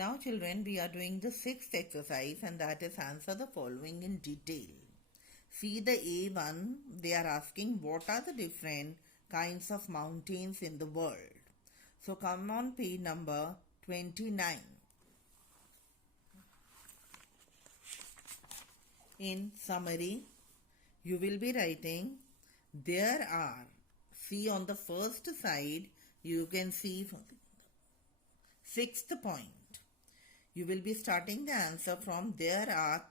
Now children, we are doing the sixth exercise, and that is answer the following in detail. See the A1, they are asking what are the different kinds of mountains in the world. So come on page number 29. In summary, you will be writing there are, see on the first side you can see sixth point. You will be starting the answer from there are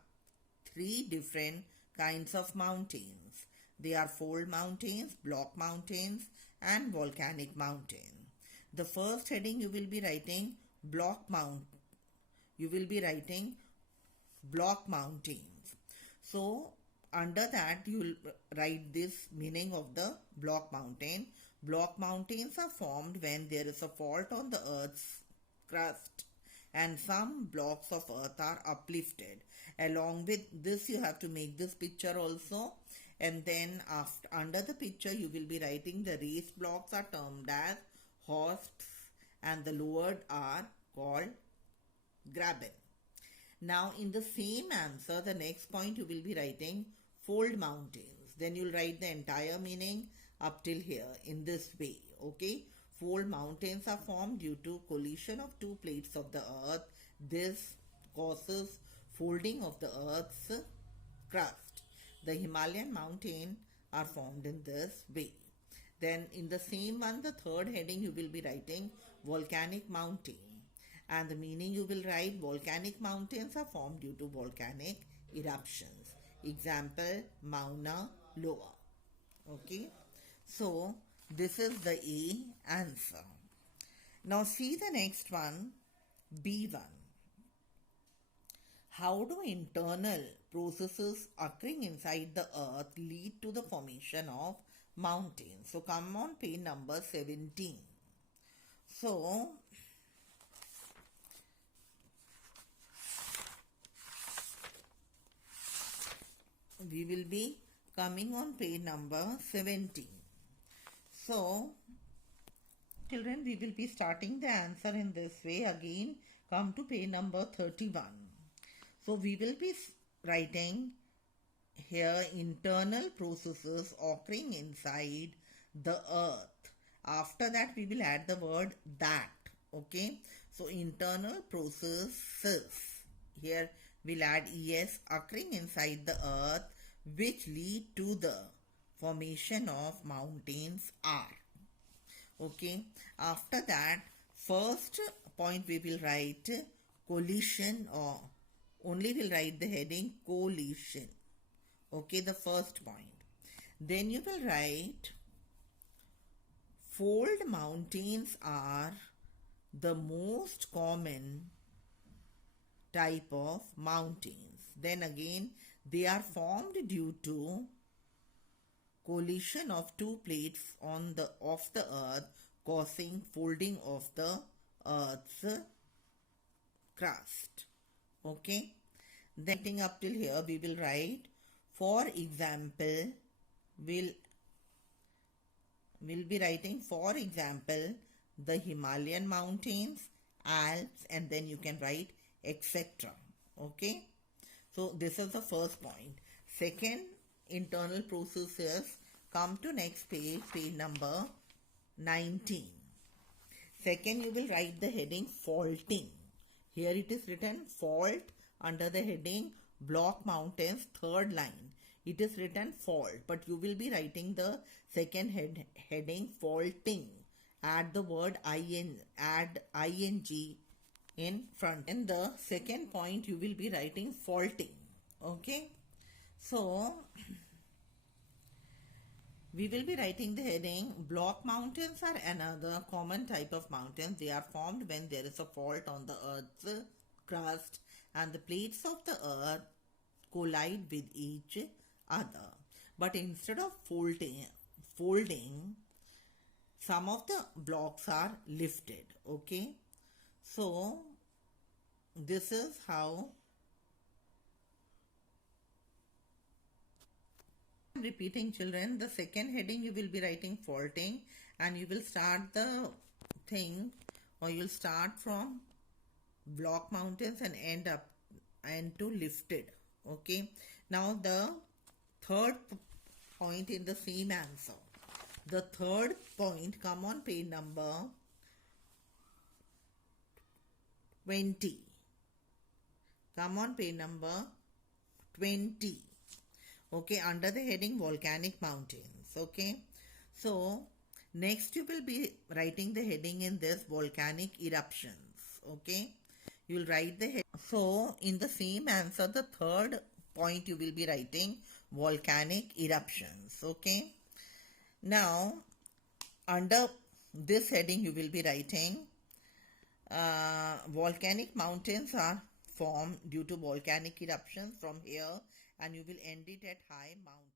three different kinds of mountains. They are fold mountains, block mountains and volcanic mountain. The first heading you will be writing block mountains. So under that you will write this meaning of the block mountain. Block mountains are formed when there is a fault on the earth's crust and some blocks of earth are uplifted. Along with this you have to make this picture also, and then under the picture you will be writing the raised blocks are termed as horsts and the lowered are called graben. Now in the same answer, the next point you will be writing fold mountains. Then you'll write the entire meaning up till here in this way. Okay. Fold mountains are formed due to collision of two plates of the earth. This causes folding of the earth's crust. The Himalayan mountains are formed in this way. Then in the same one, the third heading you will be writing volcanic mountain. And the meaning you will write volcanic mountains are formed due to volcanic eruptions. Example, Mauna Loa. Okay. So this is the A answer. Now see the next one, B1. How do internal processes occurring inside the earth lead to the formation of mountains? So come on page number 17. So we will be coming on page number 17. So, children, we will be starting the answer in this way. Again, come to page number 31. So, we will be writing here internal processes occurring inside the earth. After that, we will add the word that. Okay. So, internal processes. Here, we'll add es occurring inside the earth which lead to the formation of mountains are. Okay. After that, first point we will write collision, or only will write the heading collision. Okay, the first point. Then you will write fold mountains are the most common type of mountains. Then again, they are formed due to collision of two plates of the earth causing folding of the earth's crust. Okay. Then up till here we will write, for example, we'll be writing, for example, the Himalayan mountains, Alps, and then you can write etc. Okay. So this is the first point. Second, internal processes. Come to next page, page number 19. Second, you will write the heading faulting. Here it is written fault under the heading block mountains, third line. It is written fault, but you will be writing the second heading faulting. Add the word add ing in front. And the second point you will be writing faulting. Okay. So we will be writing the heading block mountains are another common type of mountains. They are formed when there is a fault on the earth's crust and the plates of the earth collide with each other. But instead of folding, some of the blocks are lifted. Okay. So this is how. Repeating, children, the second heading you will be writing faulting, and you will start the thing, or you'll start from block mountains and end up and to lifted. Okay, now the third point in the same answer. The third point come on page number 20. Come on page number 20. Okay, under the heading volcanic mountains. Okay, so next you will be writing the heading in this volcanic eruptions. Okay, you will write the head. So in the same answer, the third point you will be writing volcanic eruptions. Okay, now under this heading you will be writing volcanic mountains are formed due to volcanic eruptions from here, and you will end it at high mountain.